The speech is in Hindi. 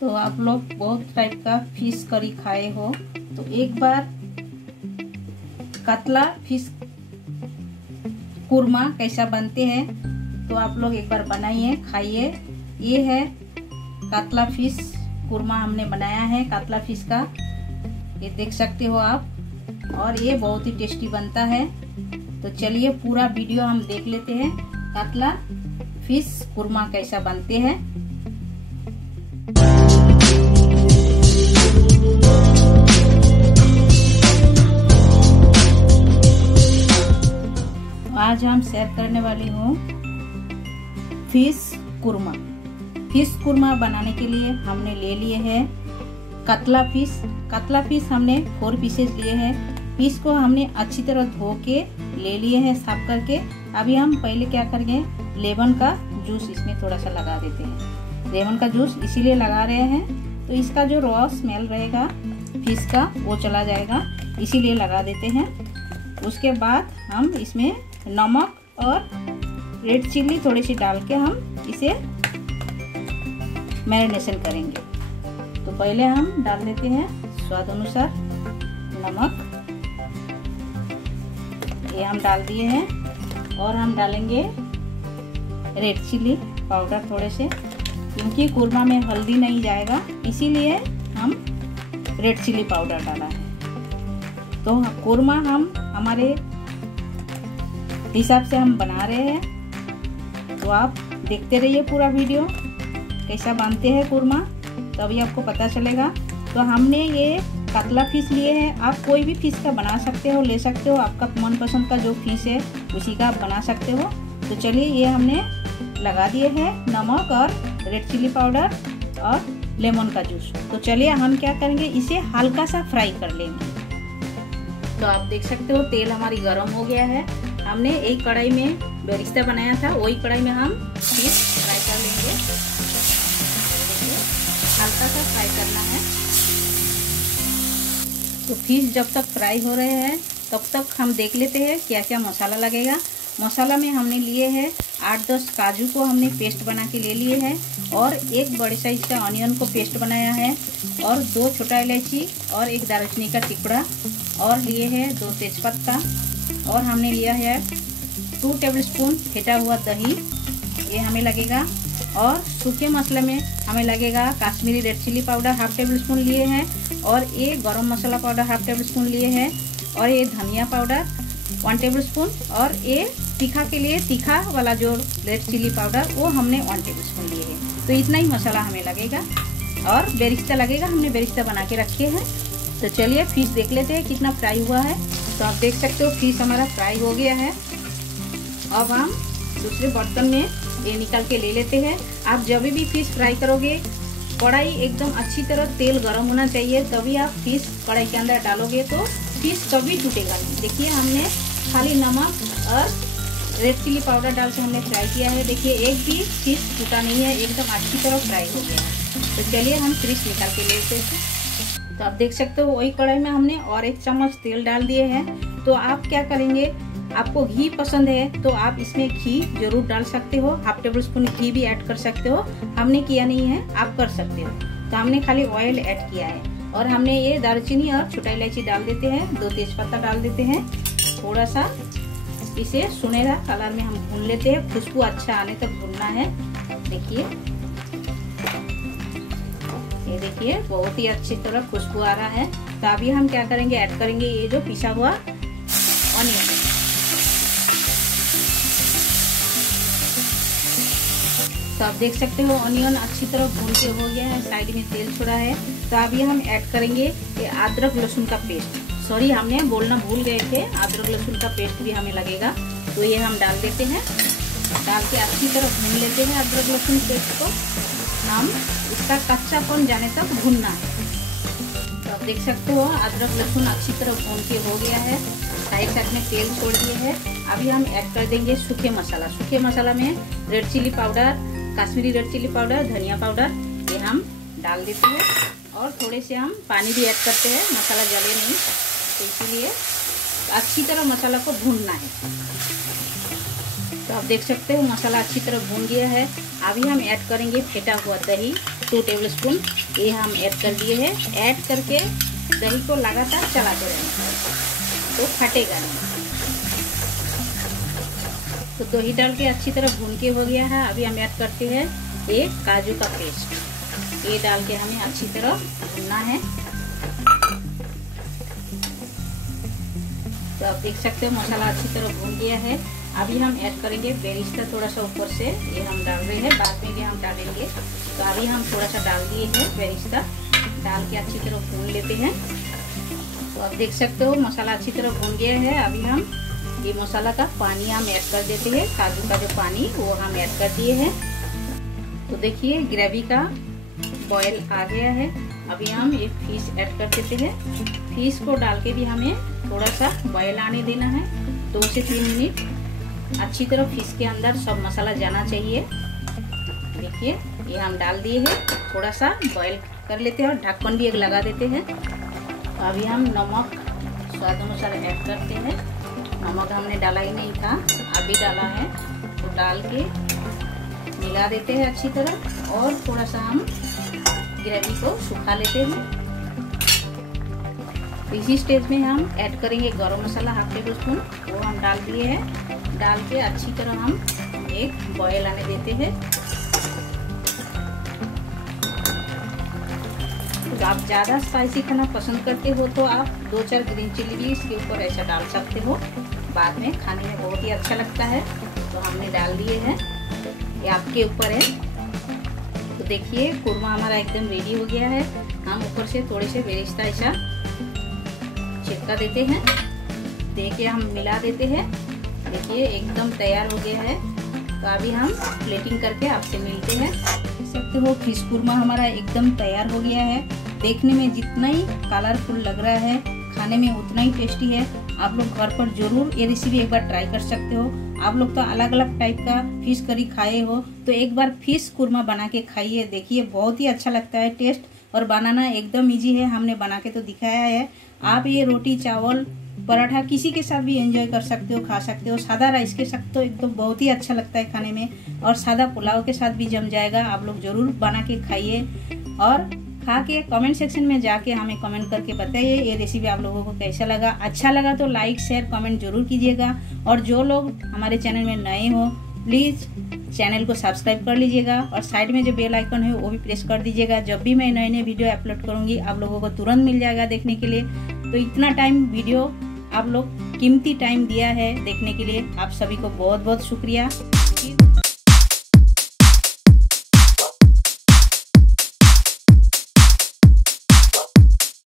तो आप लोग बहुत टाइप का फिश करी खाए हो, तो एक बार कतला फिश कुरमा कैसा बनते हैं तो आप लोग एक बार बनाइए, खाइए। ये है कतला फिश कुरमा हमने बनाया है कतला फिश का, ये देख सकते हो आप, और ये बहुत ही टेस्टी बनता है। तो चलिए पूरा वीडियो हम देख लेते हैं कतला फिश कुरमा कैसा बनते हैं। आज हम शेयर करने वाली हूँ फिश कुरमा। फिश कुरमा बनाने के लिए हमने ले लिए हैं कतला फिश। कतला फिश हमने 4 पीसेस लिए हैं। फिश को हमने अच्छी तरह धो के ले लिए हैं साफ करके। अभी हम पहले क्या करेंगे, लेमन का जूस इसमें थोड़ा सा लगा देते हैं। लेमन का जूस इसीलिए लगा रहे हैं तो इसका जो रॉ स्मेल रहेगा फिश का वो चला जाएगा, इसीलिए लगा देते हैं। उसके बाद हम इसमें नमक और रेड चिल्ली थोड़ी सी डाल के हम इसे मैरिनेशन करेंगे। तो पहले हम डाल देते हैं स्वाद अनुसार नमक, ये हम डाल दिए हैं। और हम डालेंगे रेड चिल्ली पाउडर थोड़े से, क्योंकि कुरमा में हल्दी नहीं जाएगा इसीलिए हम रेड चिल्ली पाउडर डाला है। तो कुरमा हम हमारे हिसाब से हम बना रहे हैं, तो आप देखते रहिए पूरा वीडियो कैसा बनते हैं कुरमा, तभी आपको पता चलेगा। तो हमने ये कतला फिश लिए हैं, आप कोई भी फिश का बना सकते हो, ले सकते हो, आपका मनपसंद का जो फिश है उसी का आप बना सकते हो। तो चलिए ये हमने लगा दिए हैं नमक और रेड चिल्ली पाउडर और लेमन का जूस। तो चलिए हम क्या करेंगे, इसे हल्का सा फ्राई कर लेंगे। तो आप देख सकते हो तेल हमारी गर्म हो गया है। हमने एक कढ़ाई में बेरिस्ता बनाया था, वही कढ़ाई में हम फिश फ्राई कर लेंगे। हल्का सा फ्राई करना है। तो फिश जब तक फ्राई हो रहे हैं तब तक हम देख लेते हैं क्या क्या मसाला लगेगा। मसाला में हमने लिए हैं 8-10 काजू को हमने पेस्ट बना के ले लिए हैं, और एक बड़े साइज का ऑनियन को पेस्ट बनाया है, और 2 छोटा इलायची और 1 दालचीनी का टुकड़ा, और लिए हैं 2 तेजपत्ता, और हमने लिया है 2 टेबलस्पून फेटा हुआ दही, ये हमें लगेगा। और सूखे मसाले में हमें लगेगा Kashmiri red chilli powder 1/2 tablespoon लिए हैं, और ये गरम मसाला पाउडर 1/2 टेबलस्पून लिए हैं, और ये धनिया पाउडर 1 टेबलस्पून, और ये तीखा के लिए तीखा वाला जो रेड चिल्ली पाउडर वो हमने 1 टेबलस्पून लिए हैं। तो इतना ही मसाला हमें लगेगा, और बेरिस्ता लगेगा, हमने बेरिस्ता बना के रखे हैं। तो चलिए फिश देख लेते हैं कितना फ्राई हुआ है। तो आप देख सकते हो फिश हमारा फ्राई हो गया है। अब हम दूसरे बर्तन में ये निकाल के ले लेते हैं। आप जब भी फिश फ्राई करोगे कढ़ाई एकदम अच्छी तरह तेल गर्म होना चाहिए, तभी आप फिश कढ़ाई के अंदर डालोगे तो फिश कभी टूटेगा नहीं। देखिए हमने खाली नमक और रेड चिल्ली पाउडर डाल के हमने फ्राई किया है। देखिए एक भी फिश टूटा नहीं है, एकदम अच्छी तरह फ्राई हो गया है। तो चलिए हम फिश निकाल के लेते हैं। तो आप देख सकते हो वही कढ़ाई में हमने और 1 चम्मच तेल डाल दिए हैं। तो आप क्या करेंगे, आपको घी पसंद है तो आप इसमें घी जरूर डाल सकते हो, 1/2 टेबलस्पून घी भी ऐड कर सकते हो। हमने किया नहीं है, आप कर सकते हो। तो हमने खाली ऑयल ऐड किया है, और हमने ये दालचीनी और छोटा इलायची डाल देते हैं, 2 तेजपत्ता डाल देते हैं। थोड़ा सा इसे सुनहरा कलर में हम भून लेते हैं, खुशबू अच्छा आने तक भूनना है। देखिए ये देखिए बहुत ही अच्छी तरह खुशबू आ रहा है। तो अभी हम क्या करेंगे, ऐड करेंगे ये जो पिसा हुआ ऑनियन। तो आप देख सकते हो ऑनियन अच्छी तरह भून के हो गया है, साइड में तेल छोड़ा है। तो अभी हम ऐड करेंगे ये अदरक लहसुन का पेस्ट। सॉरी हमने बोलना भूल गए थे, अदरक लहसुन का पेस्ट भी हमें लगेगा। तो ये हम डाल देते हैं, डाल के अच्छी तरह भून लेते हैं अदरक लहसुन पेस्ट को। हम इसका कच्चापन जाने तक भूनना है। तो आप देख सकते हो अदरक लहसुन अच्छी तरह भून के हो गया है, साइड साइड में तेल छोड़ दिए है। अभी हम ऐड कर देंगे सूखे मसाला। सूखे मसाला में red chilli powder, Kashmiri red chilli powder, धनिया पाउडर, ये हम डाल देते हैं। और थोड़े से हम पानी भी ऐड करते हैं, मसाला जले नहीं, तो इसीलिए अच्छी तरह मसाला को भूनना है। तो अब देख सकते हो मसाला अच्छी तरह भून गया है। अभी हम ऐड करेंगे फेटा हुआ दही 2 टेबलस्पून, ये हम ऐड कर दिए हैं। ऐड करके दही को लगातार चलाते रहेंगे तो फटेगा नहीं। तो दही डाल के अच्छी तरह भून के हो गया है। अभी हम ऐड करते हैं ये काजू का पेस्ट, ये डाल के हमें अच्छी तरह भूनना है। तो आप देख सकते हो मसाला अच्छी तरह भून गया है। अभी हम ऐड करेंगे बेरिस्ता थोड़ा सा ऊपर से, ये हम डाल रहे हैं, बाद में भी हम डालेंगे। तो अभी हम थोड़ा सा डाल दिए हैं बेरिस्ता, डाल के अच्छी तरह भून लेते हैं। तो आप देख सकते हो मसाला अच्छी तरह भून गया है। अभी हम ये मसाला का पानी हम ऐड कर देते हैं, काजू का जो पानी वो हम ऐड कर दिए हैं। तो देखिए ग्रेवी का बॉयल आ गया है। अभी हम ये फिश ऐड कर देते हैं। फिश को डाल के भी हमें थोड़ा सा बॉयल आने देना है, 2 से 3 मिनट। अच्छी तरह फिश के अंदर सब मसाला जाना चाहिए। देखिए ये हम डाल दिए हैं, थोड़ा सा बॉयल कर लेते हैं और ढक्कन भी एक लगा देते हैं। तो अभी हम नमक स्वाद अनुसार ऐड करते हैं। नमक हमने डाला ही नहीं था, अभी डाला है। तो डाल के मिला देते हैं अच्छी तरह और थोड़ा सा हम ग्रेवी को सुखा लेते हैं। इसी स्टेज में हम ऐड करेंगे गरम मसाला 1/2 टेबलस्पून, वो हम डाल दिए हैं। डाल के अच्छी तरह हम एक बॉयल आने देते हैं। तो आप ज़्यादा स्पाइसी खाना पसंद करते हो तो आप 2-4 ग्रीन चिली भी इसके ऊपर ऐसा डाल सकते हो, बाद में खाने में बहुत ही अच्छा लगता है। तो हमने डाल दिए हैं, ये आपके ऊपर है। तो देखिए कुरमा हमारा एकदम रेडी हो गया है। हम ऊपर से थोड़े से बेरिस्ता ऐसा छिड़का देते हैं, देखिए हम मिला देते हैं। देखिए एकदम तैयार हो गया है। तो अभी हम प्लेटिंग करके आपसे मिलते हैं। देख सकते हो फिश कुरमा हमारा एकदम तैयार हो गया है। देखने में जितना ही कलरफुल लग रहा है, खाने में उतना ही टेस्टी है। आप लोग घर पर जरूर ये रेसिपी एक बार ट्राई कर सकते हो। आप लोग तो अलग अलग टाइप का फिश करी खाए हो, तो एक बार फिश कुरमा बना के खाइए, देखिए बहुत ही अच्छा लगता है टेस्ट, और बनाना एकदम इजी है, हमने बना के तो दिखाया है। आप ये रोटी चावल पराठा किसी के साथ भी एंजॉय कर सकते हो, खा सकते हो। सादा राइस के साथ तो एकदम बहुत ही अच्छा लगता है खाने में, और सादा पुलाव के साथ भी जम जाएगा। आप लोग जरूर बना के खाइए और खा के कमेंट सेक्शन में जाके हमें कमेंट करके बताइए ये रेसिपी आप लोगों को कैसा लगा। अच्छा लगा तो लाइक शेयर कमेंट जरूर कीजिएगा, और जो लोग हमारे चैनल में नए हो प्लीज़ चैनल को सब्सक्राइब कर लीजिएगा, और साइड में जो बेल आइकन है वो भी प्रेस कर दीजिएगा। जब भी मैं नए नए वीडियो अपलोड करूँगी आप लोगों को तुरंत मिल जाएगा देखने के लिए। तो इतना टाइम वीडियो आप लोग कीमती टाइम दिया है देखने के लिए, आप सभी को बहुत बहुत शुक्रिया।